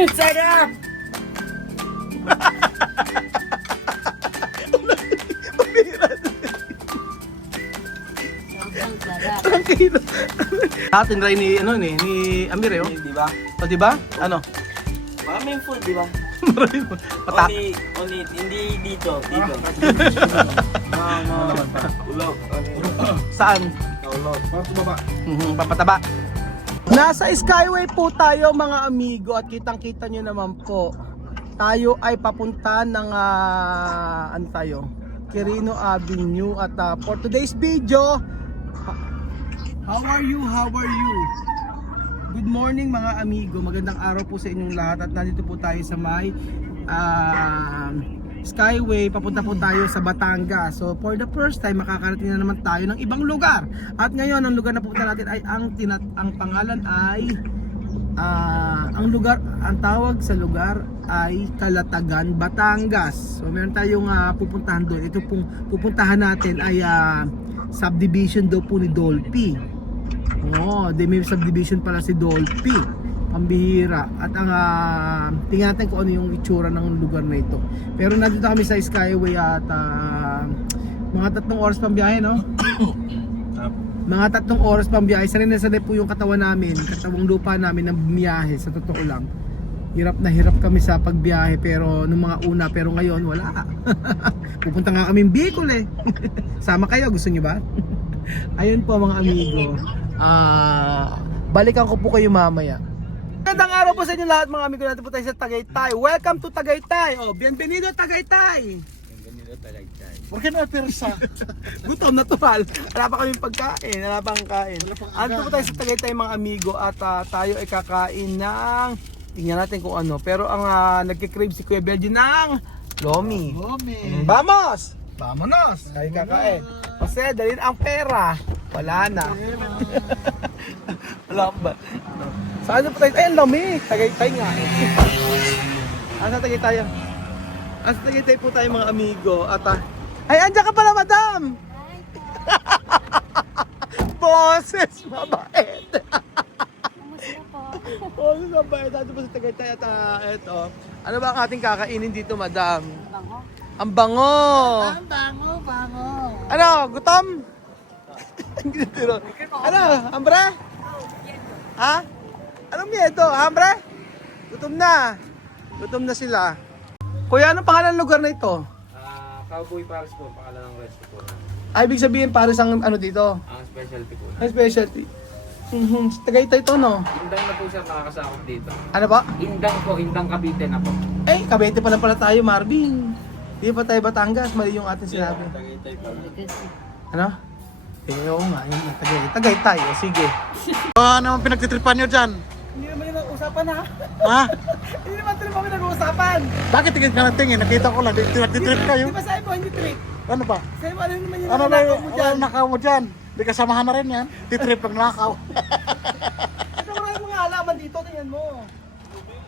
Sarap! Sobrang sarap. Tranquilo. Atin rin ni Amir eh. Di ba? O diba? Ano? Maraming food, di ba? Maraming pata. Only, hindi dito. Dito. Ulog. Saan? Ulog. Papataba. Nasa Skyway po tayo mga amigo at kitang-kita nyo naman po. Tayo ay papunta ng ano tayo? Quirino Avenue at for today's video, how are you? How are you? Good morning mga amigo. Magandang araw po sa inyong lahat at nandito po tayo sa may Skyway, papunta po tayo sa Batangas. So for the first time makakarating na naman tayo ng ibang lugar. At ngayon ang lugar na pupunta natin ay ang pangalan ay ang tawag sa lugar ay Calatagan, Batangas. So meron tayong pupuntahan doon. Ito pong pupuntahan natin ay subdivision daw po ni Dolphy. May subdivision pala si Dolphy. Pambihira. At ang tingnan natin kung ano yung itsura ng lugar na ito. Pero nandito kami sa Skyway at mga 3 oras pang biyahe, no? Mga 3 oras pang biyahe. Sanay na sanay po yung katawan namin, katawang lupa namin ng biyahe, sa totoo lang. Hirap na hirap kami sa pagbiyahe pero nung mga una, pero ngayon wala. Pupunta nga kami Bicol eh. Sama kayo, gusto niyo ba? Ayun po mga amigo. Balikan ko po kayo mamaya. Magandang araw po sa inyo lahat mga amigo natin po tayo sa Tagaytay. Welcome to Tagaytay. Bienvenido Tagaytay. Bienvenido Tagaytay. Huwag ka na persa. Gutom na tumal. Wala pa kaming pagkain. Wala pang kain. Ano po tayo sa Tagaytay mga amigo at tayo ay kakain ng tingnan natin kung ano. Pero ang nagkikrave si Kuya Belgi ng Lomi. Vamos! Vamonos! Tayo kakain. Kasi dalhin ang pera. Wala na. Wala ba? Saan po tayo? Ay, ang Lomi! Tagaytay nga. Asa Tagaytay? Asa Tagaytay po tayo mga amigo. At ay, andyan ka pala, madam! Boses, mabait! Kumusta po? Boses, mabait. Dito po sa Tagaytay at eto. Ano ba ang ating kakainin dito, madam? Bango? Ang bango! Ang bango. Ano, gutom? Ano, hambre? Ha? Anong miedo? Hambre? Gutom na. Gutom na sila. Kuya, anong pangalan ng lugar na ito? Cowboy Paris po, pangalan ng resto po. Ibig sabihin pares ang ano dito? Ang specialty po. Ang specialty. Tagaytay to, no? Indang na po siya makakasakop dito. Ano ba? Indang po, Indang Cavite na po. Eh, Cavite pa lang pala tayo, Marvin. Hindi pa tayo Batangas, mali yung ating sinabi. Tagaytay pa. Ano? Oo nga, yun na, Tagaytay. O, sige. Ano ang pinagtitripan nyo dyan? Hindi naman yung nag-uusapan, ha? Ha? Hindi naman tuloy kami nag-uusapan. Bakit tingin ka ng tingin? Nakita ko lang, nagtitrip kayo. Di ba sabi mo, hindi trick? Ano ba? Sabi mo, ano naman yung Ano na nanakaw yung mo dyan? nakaw mo dyan? Di kasamahan na rin yan. Titrip lang nakaw. Ito maraming mga halaman dito, tingnan mo.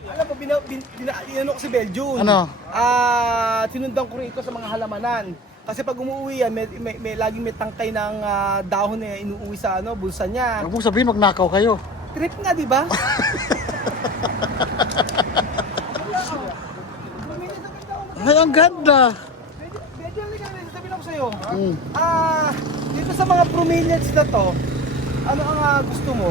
Alam mo, binano ko si Belgium. Ano? Sinundan ko rito sa mga halamanan. Kasi pag umuwi yan, may laging may tangkay ng dahon na inuuwi sa bulsa niya. Huwag mong sabihin, magnakaw kayo. Trip nga, di ba? Ay, ang ganda. Belgium, sabihin ako sa'yo. Mm. Dito sa mga bromeliads na to, ano ang gusto mo?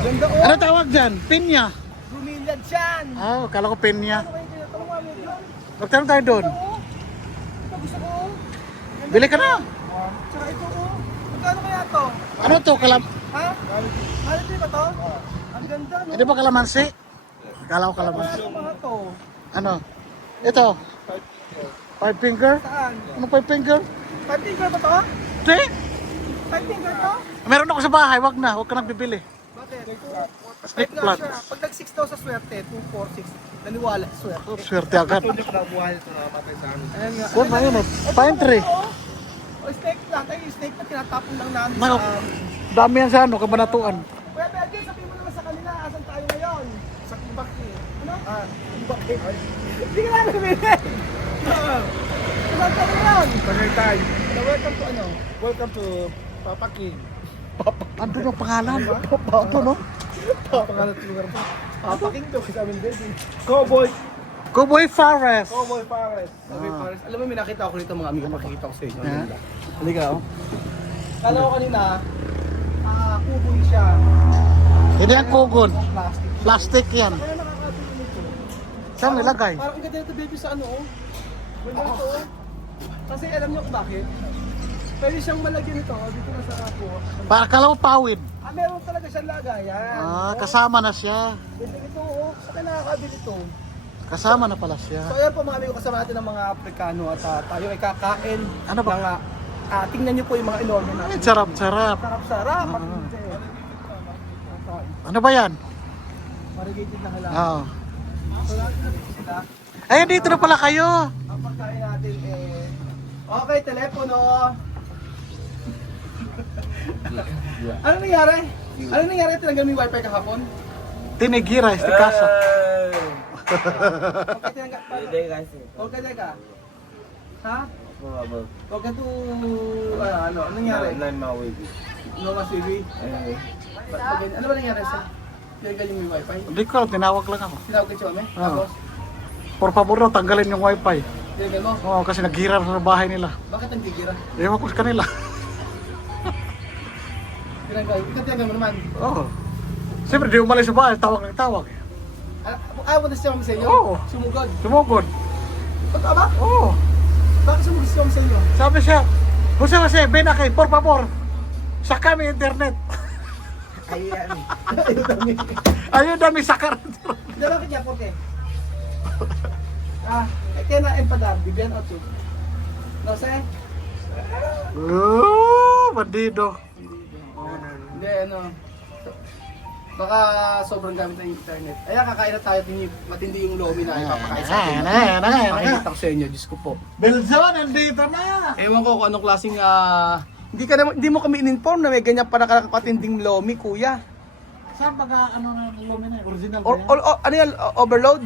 Ganda o? Ano tawag dyan? Pinya. Bromeliads yan! Ah, kala ko pinya. Ano kayo tinatanong mo medyo? Magtanong tayo doon. Ito gusto ko. Bili ka na. Tsaka ito o. Magkano kaya to? Ano to? Ha? Quality ba to? Ang ganda no? Hindi ba kalamansi? Kala ko kalamansi. Ano mga to? Ano? Ito. 5 finger? Saan? Ano 5 finger? 5 finger ba to? Hindi. 5 finger to? Meron ako sa bahay, wag na. Huwag ka nang bibili. Bakit? Snake Wait lang plant. siya. Pag nag 6 daw sa swerte, 2, 4, 6. Naniwala sa swerte. Swerte agad. Ayan nga. Huwag na yun. Pine tree. O steak lang. Ay, steak na tinatapon lang namin Ano? sa... Dami yan sa ano, kabanatuan. Kuya Belgi, sabihin mo naman sa kanila, asan tayo ngayon? Sa Kibaki. Ano? Kibaki. Hindi ka namin bibili. Saan ka ngayon? Tagaytay. Welcome to ano? Welcome to Papaki. Ano yung pangalan? Ito no? Pangalan ng lugar po. Papaking to sa amin din. Cowboy. Cowboy Forest. Cowboy Pares. Cowboy Pares. Alam mo, may nakita ko rito mga amigo, makikita ko sa inyo. Ha? Halika, oh. Kala ko kanina, kuboy siya. Hindi yan kugod. Plastic. Plastic yan. Kaya nakakabili nito. Saan nilagay? Parang ang ganda nito, baby, sa ano, oh. Ganda ito, oh. Kasi alam niyo kung bakit? Pwede siyang malagyan ito, oh. Dito na sa kapo. Para kalaw pawid. Meron talaga siyang lagayan. Kasama na siya. Pwede ito, oh. Saka nakakabili ito. Kasama na pala siya. So ayan po mga amigo, kasama natin ng mga Aprikano at tayo ay kakain. Ano ba? Ng, tingnan niyo po yung mga inorder natin. Ay, sarap. Sarap-sarap. Ano ba yan? Variegated na halaman. Oo. So natin na po sila. Ay, dito na pala kayo. Ang pagkain natin okay, telepono. Ano nangyari? Ano nangyari? Tinanggal mo yung wifi kahapon? Tinigira, istikasa. Okay, tinanggal. Okay, teka. Ha? Okay to... ano nangyari? No mas TV? Ano ba nangyari sa? Tinanggal yung wifi? Hindi ko, tinawag lang ako. Tinawag ka siya, Ame? Oo. Tapos? Por favor daw, tanggalin yung wifi. Tinanggal mo? Oo, kasi naghirar sa bahay nila. Bakit ang gigira? Ewan ko sa kanila. Tinanggal. Ikaw tinanggal mo naman. Oo. Siyempre, di umalis sa bahay, tawag ng tawag. Ayaw mo na siya sa inyo? Oo. Sumugod. Sumugod. Totoo ba? Oo. Bakit sumugod siya sa inyo? Sabi siya, Jose, ven aquí, por favor. Sakami internet. Ayan. Ayun dami. Ayun dami sakar. Hindi, bakit niya? Por qué? Kaya na empadar, bigyan o two. No sé? Bandido. Hindi, ano. Baka sobrang gamit ng internet. Ayan, kakain na tayo. Matindi yung lomi na ipapakain sa atin. Pakikita ko sa inyo, Diyos ko po. Belzon, nandito na. Ewan ko kung anong klaseng hindi mo kami in-inform na may ganyan pa nakakatinding lomi, kuya. Saan baga, ano na lomi na, original ba Or, yan? ano yan, overload?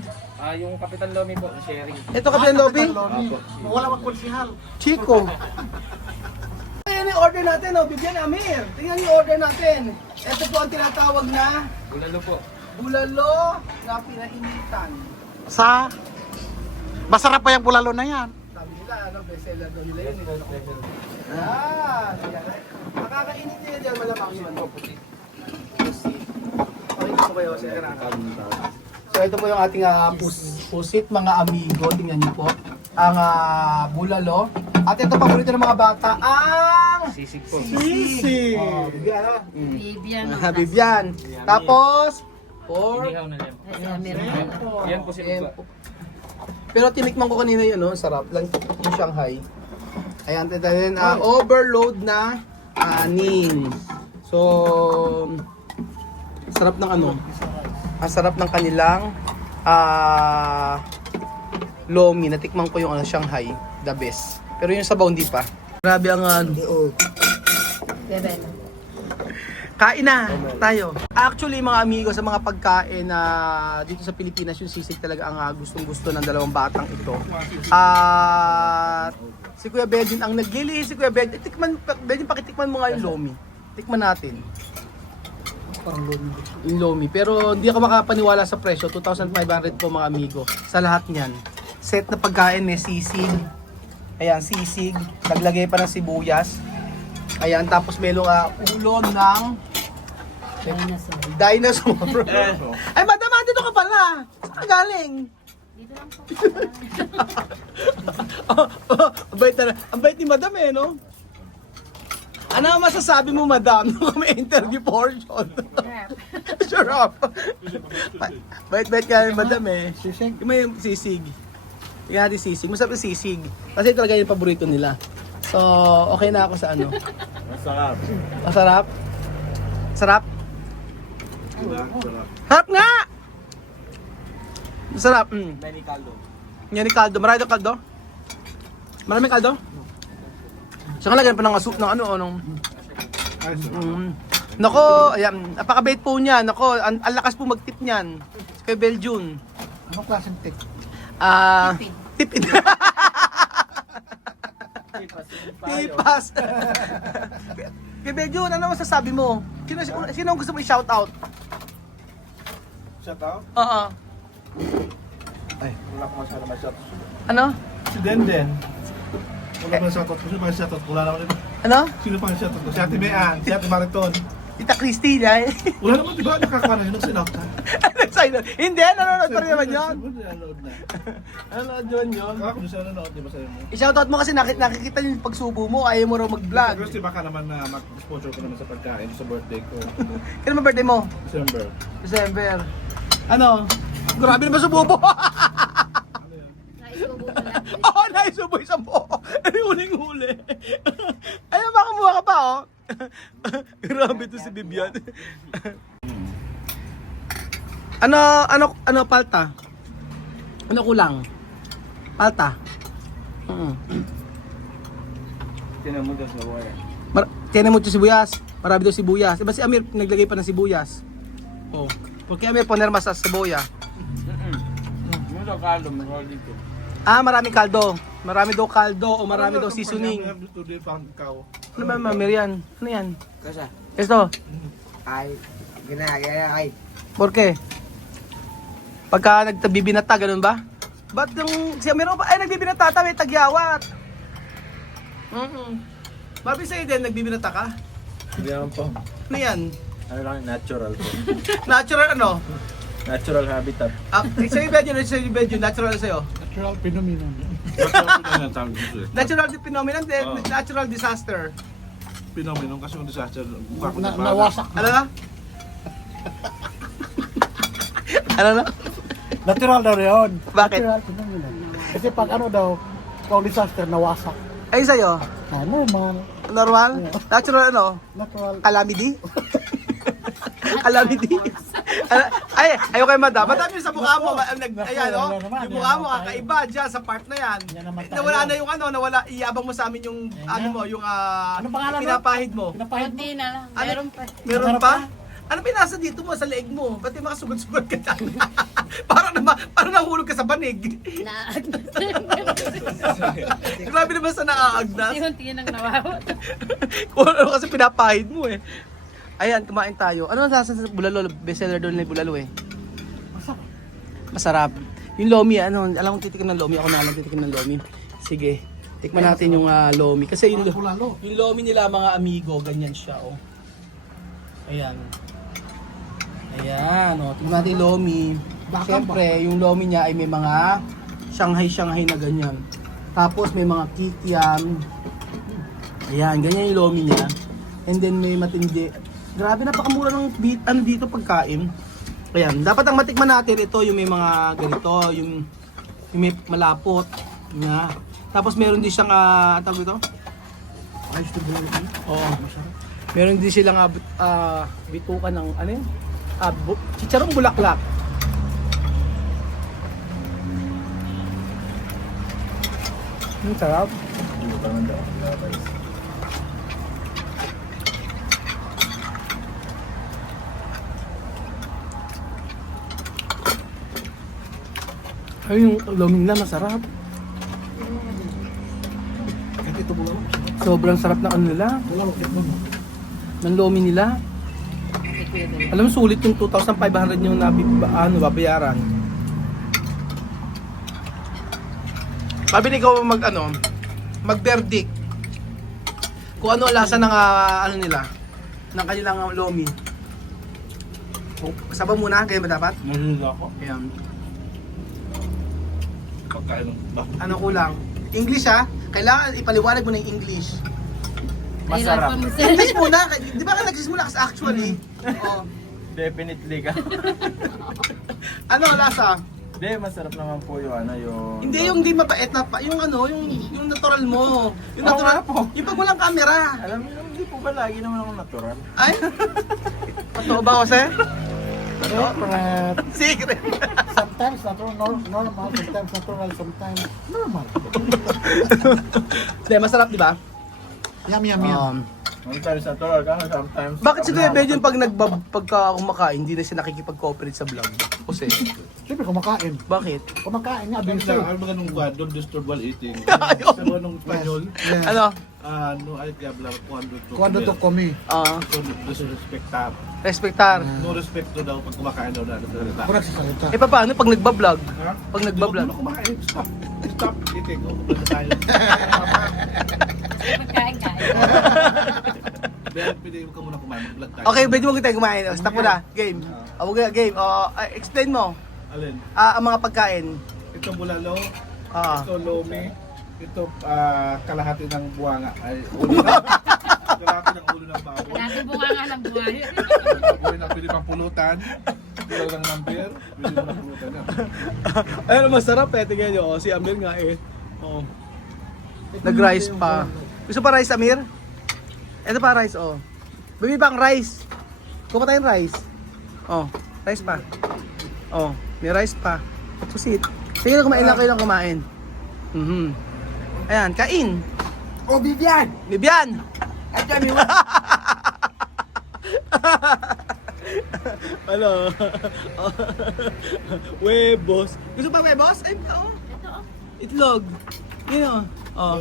Yung Kapitan Lomi po, sharing. Ito kasi ang lobby? Wala magkonsihal. Chico. Ayan yung order natin, oh. Bigyan Amir. Tingnan yung order natin. Ito po ang tinatawag na Bulalo po. bulalo na pinainitan. Sa? Masarap pa yung bulalo na yan. Sabi nila, ano, bestseller daw nila yun. Makakainit nila dyan, malamang yun. Pusit. Pakita ko kayo, sir. So ito po yung ating pusit, mga amigo. Tingnan niyo po. Ang bulalo. At ito paborito ng mga bata, ang Sisig po. sisig. Oh, Bibian, ha? Bibian. Bibian. Tapos, Inihaw na lang. Yan po si Lupa. pero tinikman ko kanina yun, no? Sarap lang yung Shanghai. Ayan, tatayin, overload na kanin. So, sarap ng ano? Ang sarap ng kanilang lomi. Natikman ko yung Shanghai, the best. Pero yung sabaw hindi pa. Grabe ang Bebe. kain na tayo. Actually mga amigo, sa mga pagkain na dito sa Pilipinas, yung sisig talaga ang gustong-gusto ng dalawang batang ito. Si Kuya Bedin ang naglili, si Kuya Bedin, pakitikman mo nga yung lomi. Tikman natin. Yung lomi. Pero hindi ako makapaniwala sa presyo. 2,500 po mga amigo. Sa lahat niyan. Set na pagkain, may sisig. Ayan, sisig. Naglagay pa ng sibuyas. Ayan, tapos merong ulo ng dinosaur. Ay, madam, dito ka pala. Saan ka galing? Dito lang po. Ang bait ni madam no? Ano ang masasabi mo, madam, nung may interview portion? Sure up. Bait-bait ka, madam Sisig? May sisig. Tingnan natin sisig. Masarap yung sisig. Kasi talaga yung paborito nila. So, okay na ako sa ano. Masarap. Masarap? Sarap? Harap nga! Masarap. Benny Caldo. Yan ni kaldo. Marami daw kaldo? Maraming kaldo? Saka lagyan pa ng ng ano, anong... Nako, ayan, napakabait po niya. Nako, ang lakas po mag-tip niyan. Kay Beljun. Anong klaseng tip? Tipid. Tipas. Kay Beljun, ano masasabi mo? Sino ang gusto mo i-shout out? Shout out? Oo. Ay, wala ko masyado may shout out. Ano? Si Denden. Wala ko shout out ko. Sino pa shout out? Wala naman rin. Ano? Sino pa shout out ko? Si Ate Mayan, si Ate Mariton. Tita Christy na eh. Wala naman, di ba? Nakakaano yun? Sinakta. Hindi, nanonood pa rin naman yun. Nanonood na. Nanonood yun yun. Ako doon siya nanonood, di ba sa'yo mo? I-shoutout mo kasi nakikita yung pagsubo mo, ayaw mo raw mag-vlog. Pero si baka naman na mag-sponsor ko naman sa pagkain sa birthday ko. Kailan ba birthday mo? December. December. Ano? Grabe naman subo mo. Naisubo ko lang. Oo, naisubo isang buo. Ay, huling-huli. Ay, makamuha ka pa, oh. Grabe to si Bibian. Ano palta? Ano kulang? Palta. Tinan mo daw sa wire. Tiyan mo ito sibuyas. Marami daw sibuyas. Diba si Amir naglagay pa ng sibuyas? Oh. Porque Amir poner mas sa seboya. Mo daw kalo mo dito. Ah, maraming kaldo. Marami daw kaldo o marami daw seasoning. Ano ba Amir yan? Ano yan? Cosa? Esto. Ay, ginagaya ay. Por qué? Pagka nagbibinata, ganun ba? Ba't yung si Amir ay nagbibinata, may tagyawat? Marami sa'yo din, nagbibinata ka? Hindi naman po. Ano yan? Ano lang, natural po. Natural ano? Natural habitat. Sa'yo ba yun? Sa'yo ba yun? Natural sa'yo? Natural phenomenon. Natural phenomenon din, Oo. natural disaster. Phenomenon kasi yung disaster. Mukha ko Nawasak. Ano na? Ano na? Natural daw yun. Bakit? Natural phenomenon. Kasi pag ano daw, pag disaster, nawasak. Ay sa'yo? Normal. Normal? Natural ano? Natural. Calamity? Calamity? Ay, ayaw kayo madam. Madami yung sa mukha mo. Ayan o. Yung mukha mo kakaiba dyan sa part na yan. Yan naman tayo. Nawala na yung ano, nawala. Iabang mo sa amin yung ano mo, yung Anong pangalan mo? pinapahid mo. Pinapahid mo? Hindi na lang. Ano? Meron pa. Meron pa? Ano pinasa dito mo sa leeg mo? Ba't yung mga sugat-sugat ka dyan? parang nahulog ka sa banig. Naagnas. Grabe naman sa naaagnas. Unti-unti nang nawawat. Kung ano kasi pinapahid mo eh. Ayan, kumain tayo. Ano nasa sa bulalo? Bestseller doon na yung bulalo eh. Masarap. Masarap. Yung lomi, ano, alam kong titikim ng lomi. Ako na lang titikim ng lomi. Sige, tikman natin yung lomi. Kasi yung lomi nila mga amigo, ganyan siya oh. Ayan. Ayan, oh. Tingnan natin yung lomi. Siyempre, yung lomi niya ay may mga Shanghai na ganyan. Tapos may mga kikiam. Ayan, ganyan yung lomi niya. And then may matindi. Grabe, napakamura ng ano dito pagkain. Ayan, dapat ang matikman natin ito yung may mga ganito, yung may malapot. Na. Tapos meron din siyang, tawag ito? Ayos na bulalo. Oo. Meron din silang bitukan ng ano yun? Chicharong bulaklak. Sarap. Ay, yung lomi nila masarap. Kahit ito bulalo. Sobrang sarap ng ano nila. Bulalo, ito mo. Ng lomi nila. Alam mo, sulit yung 2,500 yung babayaran. Sabi ni ikaw mag-verdict. Kung ano ang lasa ng ano nila, ng kanilang lomi. Sabaw muna, ganyan ba dapat? Mahila ako. Ayan. Pagkain ba? Ano kulang? English ha? Kailangan ipaliwanag mo na yung English. Masarap. English muna, di ba ka nagsisimula kasi actually? Oo. Definitely ka. Ano ang lasa? Hindi, masarap naman po yung ano, yung... Hindi yung di mabait na pa, yung ano, yung natural mo. Yung Oo natural, nga po. yung pag walang camera. Alam mo, hindi po ba lagi naman ako natural? Ay? Totoo ba, Jose? Secret. Secret. Sometimes natural, normal, sometimes natural, sometimes normal. Hindi, masarap, di ba? Yum, yum, yum. Sometimes natural ka, sometimes... Bakit si Kuya Benjen pagka kumakain, hindi na siya nakikipag-cooperate sa vlog? Jose, Siyempre, kumakain. bakit? Kumakain nga, Sabi abuse. lang, ano ba ganun ba? Don't disturb while eating. Ayun. Sabi ba nung Espanyol? Ano? No hay que hablar cuando Cuando to come. Ah, disrespectar. Respektar. No respect to daw pag kumakain daw na. Ako nagsasalita. Eh paano pag nagbablog? Ha? Pag nagbablog. Huwag mo kumakain. Stop. Stop eating. Oh, wala tayo. Pagkain-kain. Pwede ka muna kumain. Mag-vlog tayo. Okay, pwede mo tayo kumain. O, stop mo na. Game. O, game. O, explain mo. Alin? Ang mga pagkain. Ito bulalo. Ah. Ito lomi. Ito kalahati ng buwanga. Ay, ulo na. Kalahati ng ulo ng baboy. Natin bunga nga ng buhay. Baboy na pwede pang pulutan. Pwede lang number. Pwede mo na pulutan yan. Ayun, masarap eh. Tingnan nyo. O, si Amir nga eh. O. Nag-rice pa. Gusto pa rice, Amir? Ito pa rice, oh. Baby bang rice? Kuha pa tayong rice. Oh, rice pa. Oh, may rice pa. Susit. Sige na kumain lang kayo lang kumain. Ayan, kain. Oh, Bibian! Bibian! At dami mo. Ano? Huevos. Gusto pa huevos? Ay, oh. Ito, oh. Itlog. Yun, oh. Oh.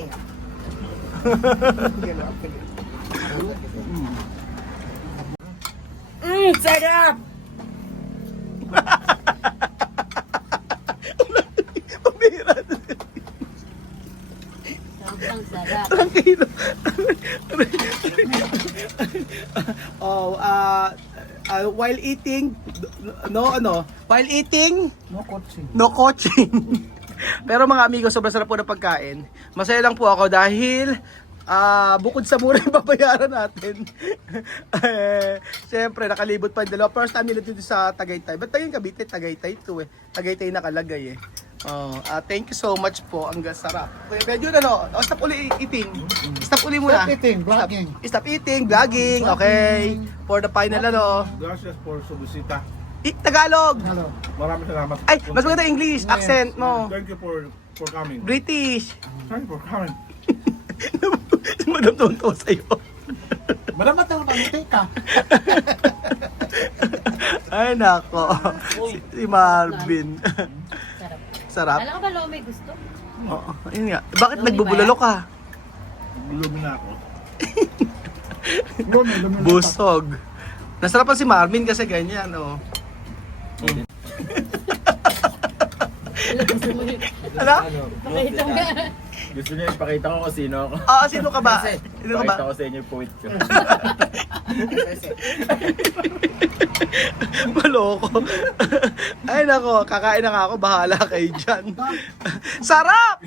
Sarap! Sobrang sarap. Tranquilo. While eating, while eating, No coaching. no coaching. Pero mga amigo, sobrang sarap po ng pagkain. Masaya lang po ako dahil bukod sa mura yung babayaran natin. Siyempre, nakalibot pa yung dalawa. First time nila dito sa Tagaytay. Ba't tayo yung Cavite? Tagaytay to eh. Tagaytay nakalagay eh. Thank you so much po. Ang sarap. Okay, medyo stop uli eating. Stop uli muna. Stop eating, vlogging. Stop eating, vlogging. Okay. For the final Gracias por su visita. Tagalog. Hello. Maraming salamat. Ay, mas maganda English. Accent mo. Thank you for coming. British. Thank you for coming. Madam tuwan sa'yo. Madamat ang mantika. Ay, nako. Si Marvin. Sarap. Sarap. Alam ka ba, Lome, gusto? Oo, ayun nga. Bakit nagbubulalo ka? Lumi na ako. Lumi. Busog. Nasarapan si Marvin kasi ganyan, oh. Gusto mo yun. Ano? Pakita mo nga. Gusto niya ipakita ko kung sino ako. Sino ka ba? Sino ka ba? Pakita ko sa inyo yung puwit ko. Maloko. Ay nako, kakain na nga ako, bahala kayo dyan. Sarap!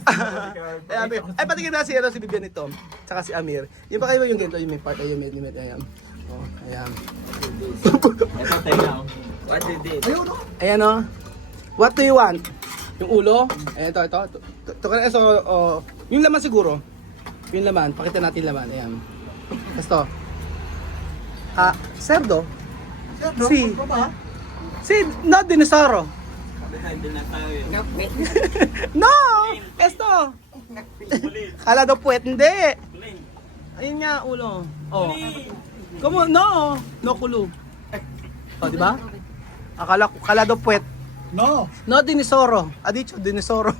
Ay, patingin na si Bibian ito. Tsaka si Amir. Yung pa kayo yung ganito, yung may part, yung may, ayan. Oh, ayan. Ito, tayo. What did it? Ayan o. What do you want? Yung ulo? Ayan, ito. Yung laman siguro. Yung laman, pakita natin laman. Ayan. Tapos to. Cerdo. Si. No, dinosaurio. No! Esto! Kala daw puwet, hindi. Ayun nga, ulo. Oh. Como, no. No kulo. Oh, di ba? Kala daw puwet. No. No, dinosaurio. Dicho, dinosaurio.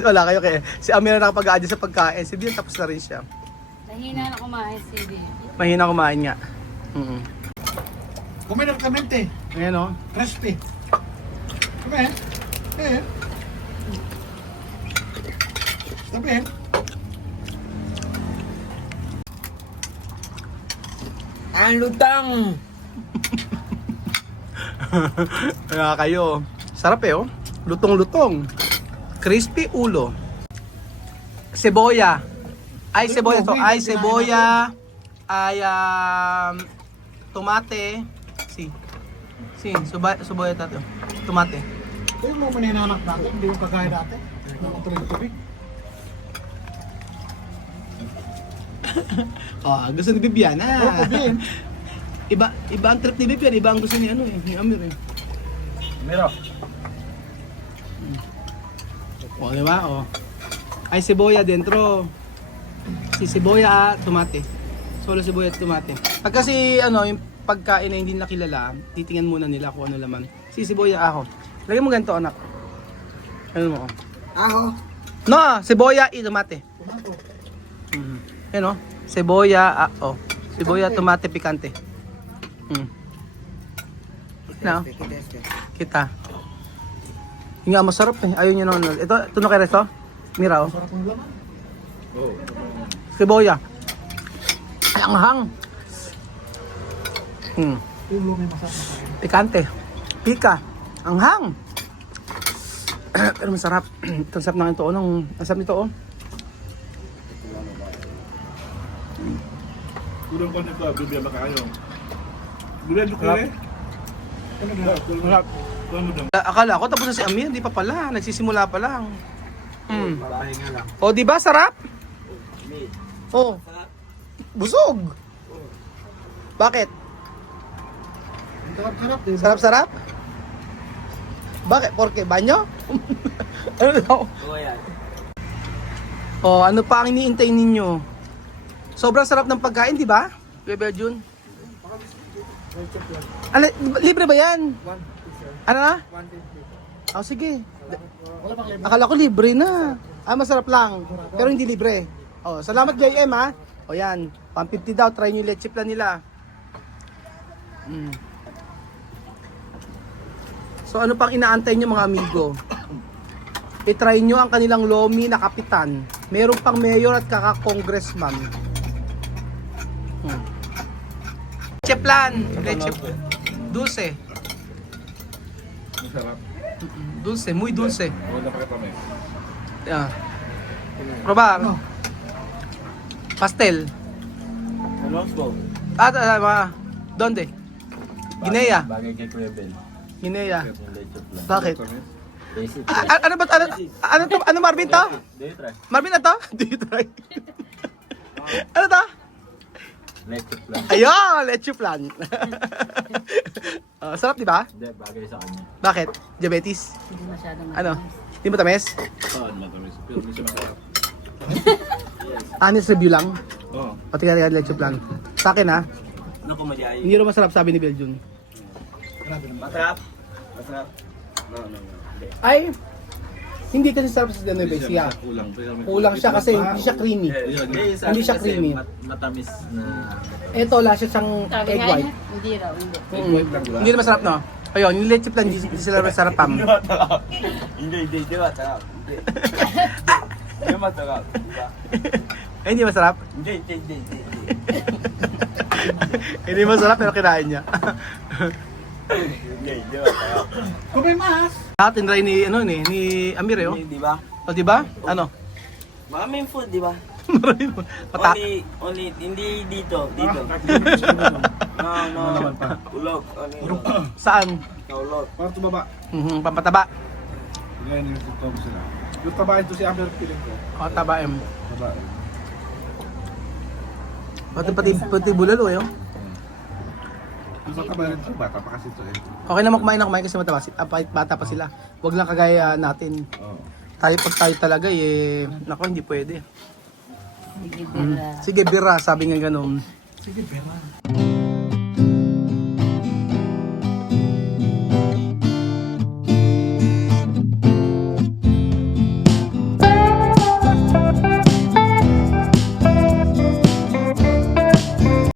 Wala kayo kaya. Si Amir na nakapag-aadi sa pagkain. Si Bian tapos na rin siya. Nahina na kumain si Bibi. Mahina kumain nga. Kumain ng kamente. Ayan o. Crispy. Kumain. Sabihin. Ang lutang! Kaya kayo. Sarap eh oh. Lutong-lutong. Crispy ulo. Seboya. Ay seboya to. Ay seboya. Ay tomate. Seboya tato. Tomate. Ito yung mga maninanak natin. Hindi yung kagaya natin. Mga tuloy-tuloy. Gusto ni Bibian Oo, Bibian. Iba ang trip ni Bibian, iba ang gusto ni ni Amir eh. Miro. Di ba? Ay seboya dentro. Si seboya, tomate. Solo seboya at tomate. Pag kasi yung pagkain na hindi nakilala, titingnan muna nila kung ano laman. Si seboya ako. Lagyan mo ganito anak. Ano mo? Ako? No, seboya, tomate. Tomato. Seboya, Sibuya, tomate, pikante. No? Kita. Yung nga masarap eh. Ayun yun naman. Ito na kay Resto? Miraw. Oh. Sibuya. Ay, anghang. Pikante. Pika. Anghang. Pero masarap. Ito ang sarap ng ito. Ang sarap nito oh. Kulang ko nito, bibigyan ba kayo? Bibigyan ko eh. Masarap. Akala ko tapos na si Amir, di pa pala. Nagsisimula pa lang. Papahinga lang. O, di ba sarap? Oh. Busog. Bakit? Sarap-sarap, di ba? Sarap-sarap? Bakit? Porke banyo? Ano daw? Oh, ano pa ang iniintay ninyo? Sobrang sarap ng pagkain, di ba? Bebe Jun. Ano, libre ba yan? Ano na? Oh, sige. Akala ko libre na. Masarap lang. Pero hindi libre. Oh, salamat JM ha. O yan, pang 50 daw, try nyo yung leche plan nila. So ano pang inaantay nyo mga amigo? I-try nyo ang kanilang lomi na kapitan. Meron pang mayor at kaka-congressman. Leche plan. Leche plan. Dulce. Masarap. Dulce, muy dulce. Wala pa kami. Yeah. Probar. Pastel. Donde? Guinea. Bagay kay Crebel. Guinea. Yung leche plan. Bakit? Ano ba? Ano to? Ano Marvin to? Do you try? Marvin na to? Do you try? Ano to? Leche plan. Ayun! Leche plan. Sarap di ba? Hindi, bagay sa kanya. Bakit? Diabetes? Hindi masyadong Ano? Hindi mo tamis? Saan matamis? Pero hindi siya masarap. Honest review lang. Oo. Pati ka leche plan. Sa akin ha, Ano ko madyayo? hindi rin masarap sabi ni Beljun. Masarap? Masarap? No. Ay, hindi kasi sarap sa Genovese. Kulang. Kulang siya kasi hindi siya creamy. Hindi siya creamy. Matamis na... Ito, wala siya siyang Sabi egg nga white. niya, hindi raw, hindi. Hindi na masarap no? Ayun, yung leche plan, hindi sila masarap pam. Hindi masarap. Hindi masarap. Diba? Ay, hindi masarap? Hindi. Hindi masarap pero kinain niya. Hindi masarap. Kung may mas. Tinry ni, ni Amir eh. Oh. Di ba? O, diba? Ano? Maraming food, di ba? Pata. Only, hindi dito. No. Ulog. Saan? Ulog. Para tumaba. Pampataba. Ganyan yung tutom sila. Yung tabahin to si Amber piling ko. O, taba M. Tabahin. Pati bulalo eh. Oh. Yung matabahin ito, bata pa kasi ito eh. Okay naman kumain kasi mataba. Bata pa sila. Huwag lang kagaya natin. Oo. Tayo pag tayo talaga eh. Nako, hindi pwede. Sige, bira. Sige, bira. Sabi nga ganun. Sige, pera.